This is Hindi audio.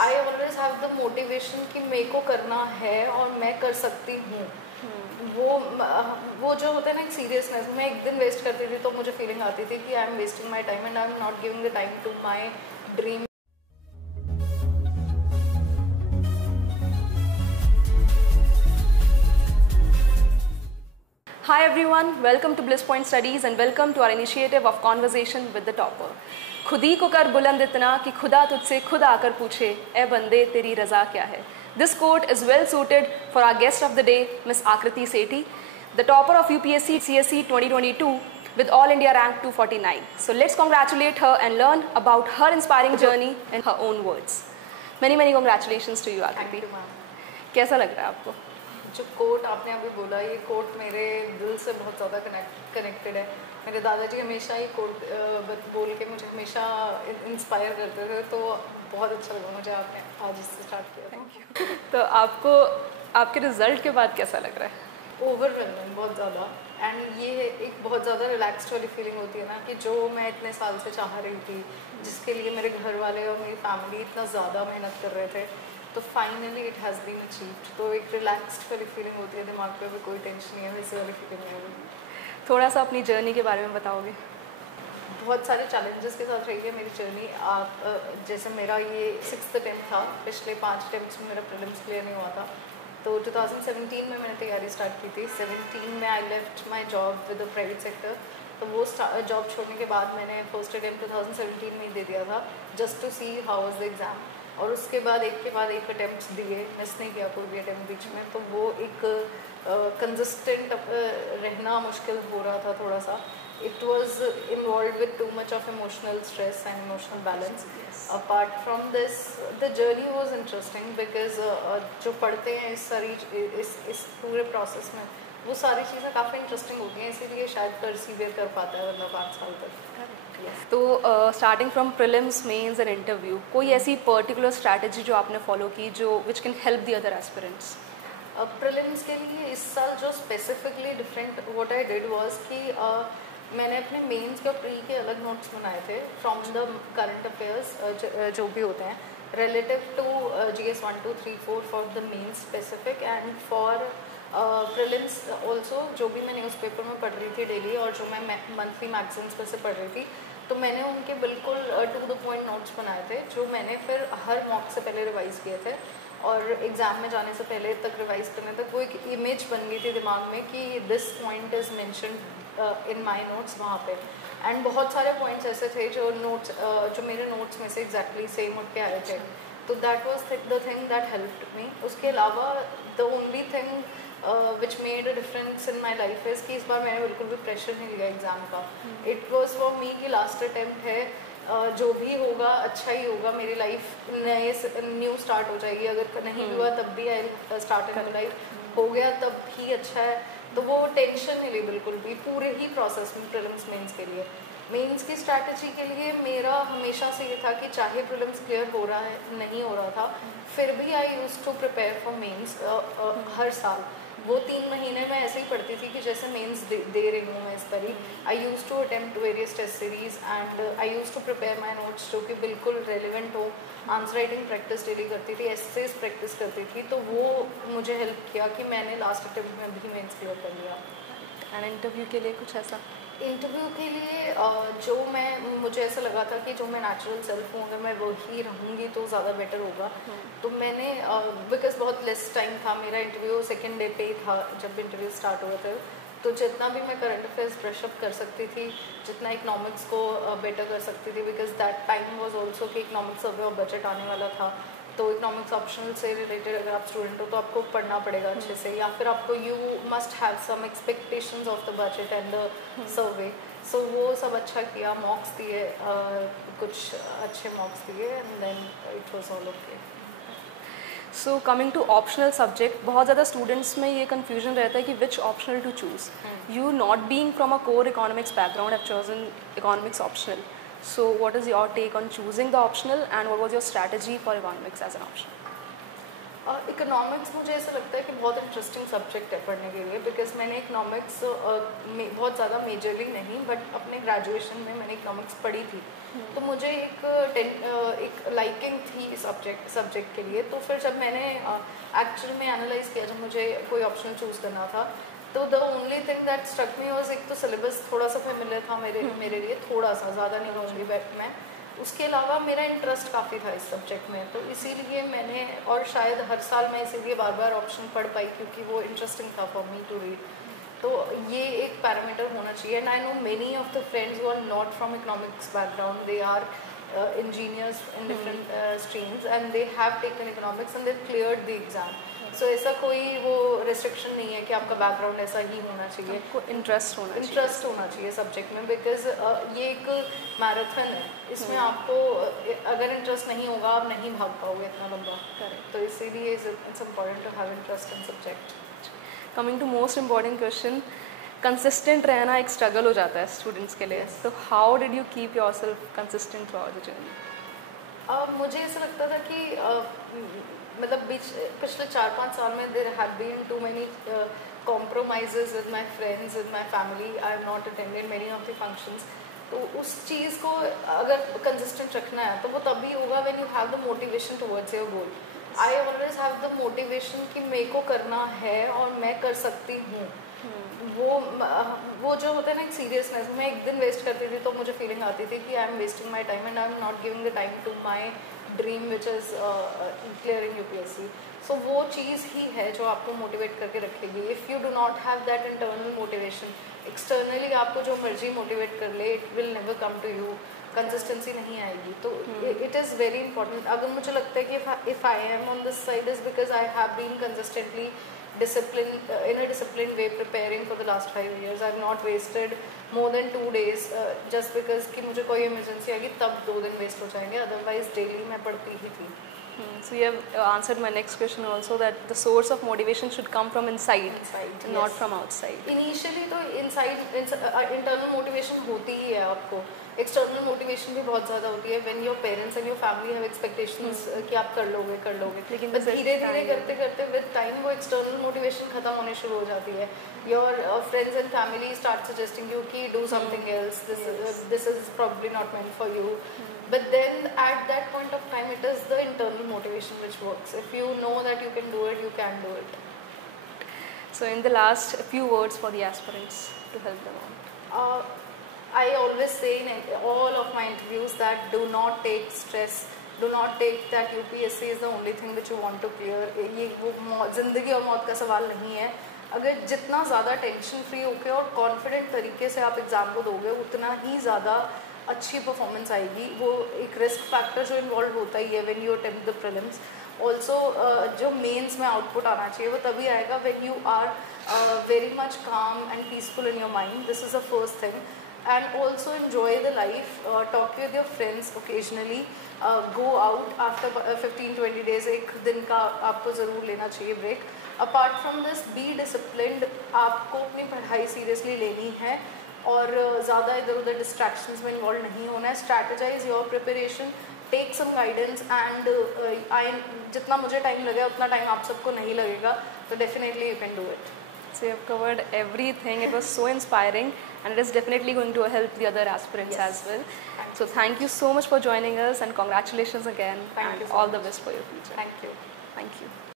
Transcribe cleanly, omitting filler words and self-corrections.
I always have the motivation कि मेरे को करना है और मैं कर सकती हूँ। वो जो होता है ना एक सीरियसनेस, मैं एक दिन वेस्ट करती थी तो मुझे फीलिंग आती थी कि I am wasting my time and I am not giving the time to my dream. Hi everyone, welcome to Bliss Point Studies and welcome to our initiative of Conversation with the Topper. खुद ही को कर बुलंद इतना कि खुदा तुझसे खुद आकर पूछे, ए बंदे तेरी रज़ा क्या है. This quote is well suited for our guest of the day, Miss Akriti Sethi, the topper of UPSC CSE 2022 with All India rank 249. So let's congratulate her and learn about her inspiring journey in her own words. Many congratulations to you, Akriti. Thank you, ma'am. कैसा लग रहा है आपको? जो कोट आपने अभी बोला, ये कोट मेरे दिल से बहुत ज़्यादा कनेक्टेड है। मेरे दादाजी हमेशा ये कोट बोल के मुझे हमेशा इंस्पायर करते थे, तो बहुत अच्छा लगा मुझे आपने आज इससे स्टार्ट किया। Thank you. तो आपको आपके रिजल्ट के बाद कैसा लग रहा है? ओवरवेलमिंग बहुत ज़्यादा, एंड ये एक बहुत ज़्यादा रिलैक्स्ड वाली फीलिंग होती है ना कि जो मैं इतने साल से चाह रही थी, जिसके लिए मेरे घर वाले और मेरी फैमिली इतना ज़्यादा मेहनत कर रहे थे, तो finally it has been achieved. तो एक रिलैक्स्ड वाली फीलिंग होती है, दिमाग पे भी कोई टेंशन नहीं है, वैसे वाली फीलिंग है। थोड़ा सा अपनी जर्नी के बारे में बताओगे? बहुत सारे चैलेंजेस के साथ रही है मेरी जर्नी। आप जैसे मेरा ये 6th अटेम्प्ट था, पिछले 5 अटेम्प्ट्स में मेरा प्रीलिम्स क्लियर नहीं हुआ था, तो 2017 में मैंने तैयारी स्टार्ट की थी। 17 में I left my job with the private sector, तो वो जॉब छोड़ने के बाद मैंने फर्स्ट अटेम्प्ट 2017 में ही दे दिया था, just to see how was the exam. और उसके बाद एक अटेम्प्ट दिए, मिस नहीं किया कोई भी अटेम्प्ट बीच में, तो वो एक कंसिस्टेंट रहना मुश्किल हो रहा था थोड़ा सा। It was involve with too much of emotional stress and emotional balance. Apart from this the journey was interesting because जो पढ़ते हैं इस पूरे प्रोसेस में, वो सारी चीज़ें काफ़ी इंटरेस्टिंग होती हैं, इसीलिए शायद परसीवियर कर पाता है वरना 5 साल तक। तो starting from prelims, mains and interview, कोई ऐसी पर्टिकुलर स्ट्रैटेजी जो आपने फॉलो की जो which can help the other aspirants? Prelims के लिए इस साल जो specifically different what I did was कि मैंने अपने मेंस के और प्री के अलग नोट्स बनाए थे फ्रॉम द करंट अफेयर्स जो भी होते हैं relative to GS 1 2 3 4 for the mains specific and for prelims also. जो भी मैं न्यूज़पेपर में पढ़ रही थी डेली और जो मैं मंथली मैगजीन्स पर से पढ़ रही थी, तो मैंने उनके बिल्कुल टू द पॉइंट नोट्स बनाए थे, जो मैंने फिर हर मॉक से पहले रिवाइज़ किए थे और एग्ज़ाम में जाने से पहले तक रिवाइज़ करने तक वो एक इमेज बन गई थी दिमाग में कि this point is mentioned in my notes वहाँ पे। एंड बहुत सारे पॉइंट्स ऐसे थे जो जो मेरे नोट्स में से एग्जैक्टली सेम उठ के आए थे, तो that was the thing that helped me. उसके अलावा the only thing which made a difference in my life is कि इस बार मैंने बिल्कुल भी प्रेशर नहीं लिया एग्ज़ाम का। इट वॉज फॉर मी कि लास्ट अटैम्प्ट है, जो भी होगा अच्छा ही होगा, मेरी लाइफ न्यू स्टार्ट हो जाएगी, अगर नहीं भी हुआ तब भी आई स्टार्ट इन लाइफ, हो गया तब भी अच्छा है। तो वो टेंशन नहीं ली बिल्कुल भी पूरे ही प्रोसेस में प्रीलिम्स मेंस के लिए। मेंस की स्ट्रैटेजी के लिए मेरा हमेशा से ये था कि चाहे प्रीलिम्स क्लियर हो रहा है नहीं हो रहा था, फिर भी I used to prepare for mains हर साल। वो 3 महीने में ऐसे ही पढ़ती थी कि जैसे मेंस दे रही हूँ मैं इस पर ही। I use to attempt various test series and I use to prepare my notes जो कि बिल्कुल रेलिवेंट हो। आंसर राइटिंग प्रैक्टिस डेली करती थी, एसेस प्रैक्टिस करती थी, तो वो मुझे हेल्प किया कि मैंने लास्ट अटेम्प्ट में भी मेंस क्लियर कर लिया। एंड इंटरव्यू के लिए कुछ ऐसा? इंटरव्यू के लिए मुझे ऐसा लगा था कि जो मैं नेचुरल सेल्फ हूँ, अगर मैं वही रहूँगी तो ज़्यादा बेटर होगा। तो मैंने बिकॉज बहुत लेस टाइम था, मेरा इंटरव्यू सेकेंड डे पे ही था जब इंटरव्यू स्टार्ट हुआ था, तो जितना भी मैं करंट अफेयर्स ब्रशअप कर सकती थी, जितना इकनॉमिक्स को बेटर कर सकती थी, because that time was also कि इकनॉमिक्स सर्वे और बजट आने वाला था, तो इकनॉमिक्स ऑप्शनल से रिलेटेड अगर आप स्टूडेंट हो तो आपको पढ़ना पड़ेगा अच्छे से, या फिर आपको you must have some expectations of the budget and the survey. So वो सब अच्छा किया, मॉक्स दिए, कुछ अच्छे मॉक्स दिए and then it was all okay. So coming to optional subject, बहुत ज़्यादा स्टूडेंट्स में ये कन्फ्यूजन रहता है कि which optional to choose. You not being from a core economics background have chosen economics optional, so what is your take on choosing the optional and what was your strategy for economics as an option? Economics मुझे ऐसा लगता है कि बहुत इंटरेस्टिंग सब्जेक्ट है पढ़ने के लिए, बिकॉज मैंने इकोनॉमिक्स बहुत ज़्यादा मेजरली नहीं बट अपने ग्रेजुएशन में मैंने इकोनॉमिक्स पढ़ी थी। तो मुझे एक लाइकिंग थी सब्जेक्ट के लिए। तो फिर जब मैंने एक्चुअल में एनालाइज किया, जब मुझे कोई ऑप्शन चूज़ करना था, तो the only thing that struck me was, एक तो सिलेबस थोड़ा सा फेमिलियर था मेरे लिए, थोड़ा सा, ज़्यादा नहीं कहूँगी मैं। उसके अलावा मेरा इंटरेस्ट काफ़ी था इस सब्जेक्ट में, तो इसीलिए मैंने, और शायद हर साल मैं इसीलिए बार बार ऑप्शन पढ़ पाई क्योंकि वो इंटरेस्टिंग था फॉर मी टू रीड। तो ये एक पैरामीटर होना चाहिए। And I know many of the friends who are not from economics background, they are engineers in different streams and they have taken economics and they cleared the exam. So ऐसा कोई वो रिस्ट्रिक्शन नहीं है कि आपका बैकग्राउंड ऐसा ही होना चाहिए, इंटरेस्ट होना चाहिए सब्जेक्ट में, बिकॉज ये एक मैराथन है। इसमें आपको अगर इंटरेस्ट नहीं होगा आप नहीं भाग पाओगे इतना लंबा। करेक्ट। तो इसीलिए it's important to have interest in subject. Coming to most important question, consistent रहना एक स्ट्रगल हो जाता है स्टूडेंट्स के लिए, तो how did you keep yourself consistent through out the journey? मुझे ऐसा लगता था कि मतलब पिछले 4-5 साल में there have been too many compromises with my friends, with my family. I have not attended many of the functions. तो उस चीज़ को अगर कंसिस्टेंट रखना है तो वो तभी होगा when you have the motivation towards your goal. I always have the motivation कि मेरे को करना है और मैं कर सकती हूँ। वो जो होता है ना एक सीरियसनेस, मैं एक दिन वेस्ट करती थी तो मुझे फीलिंग आती थी कि I am wasting my time and I am not giving the time to my dream which is clearing UPSC. So वो चीज़ ही है जो आपको मोटिवेट करके रखेगी। If you do not have that internal motivation, externally आपको जो मर्जी मोटिवेट कर ले, it will never come to you, consistency नहीं आएगी। तो इट इज़ वेरी इंपॉर्टेंट। अगर मुझे लगता है कि if I am on this side is because I have been consistently in a disciplined way preparing for the last 5 years. I have not wasted more than 2 days just because कि मुझे कोई इमरजेंसी आएगी तब 2 दिन वेस्ट हो जाएंगे, अदरवाइज डेली मैं पढ़ती ही थी। So you have answered my next question also, that the source of motivation should come from inside yes. not from outside. Initially तो internal motivation होती ही है आपको, external motivation भी बहुत ज़्यादा होती है when your parents and your family have expectations कि आप कर लोगे, लेकिन धीरे धीरे करते करते with time वो external motivation खत्म होने शुरू हो जाती है। Your friends and family start suggesting you कि do something else, this is probably not meant for you. But then at that point of time it is the internal motivation which works. If you know that you can do it, you can do it. So in the last, a few words for the aspirants to help them out. I always say in all of my interviews that do not take stress, do not take that UPSC is the only thing which you want to clear. ये वो ज़िंदगी और मौत का सवाल नहीं है। अगर जितना ज़्यादा टेंशन फ्री होकर और कॉन्फिडेंट तरीके से आप एग्ज़ाम को दोगे, उतना ही ज़्यादा अच्छी परफॉर्मेंस आएगी। वो एक रिस्क फैक्टर जो इन्वॉल्व होता ही है when you attempt the prelims. Also जो मेंस में आउटपुट आना चाहिए वो तभी आएगा when you are very much calm and peaceful in your mind. This is the first thing. And also enjoy the life, talk with your friends occasionally, go out after 15-20 days, एक दिन का आपको ज़रूर लेना चाहिए break. Apart from this be disciplined, आपको अपनी पढ़ाई सीरियसली लेनी है और ज़्यादा इधर उधर डिस्ट्रैक्शंस में इन्वॉल्व नहीं होना है। Strategize your preparation, take some guidance and जितना मुझे टाइम लगे उतना टाइम आप सबको नहीं लगेगा, तो definitely you can do it. So you have covered everything. It was so inspiring and it is definitely going to help the other aspirants as well. So thank you so much for joining us and congratulations again, and all the best for your future. Thank you. Thank you.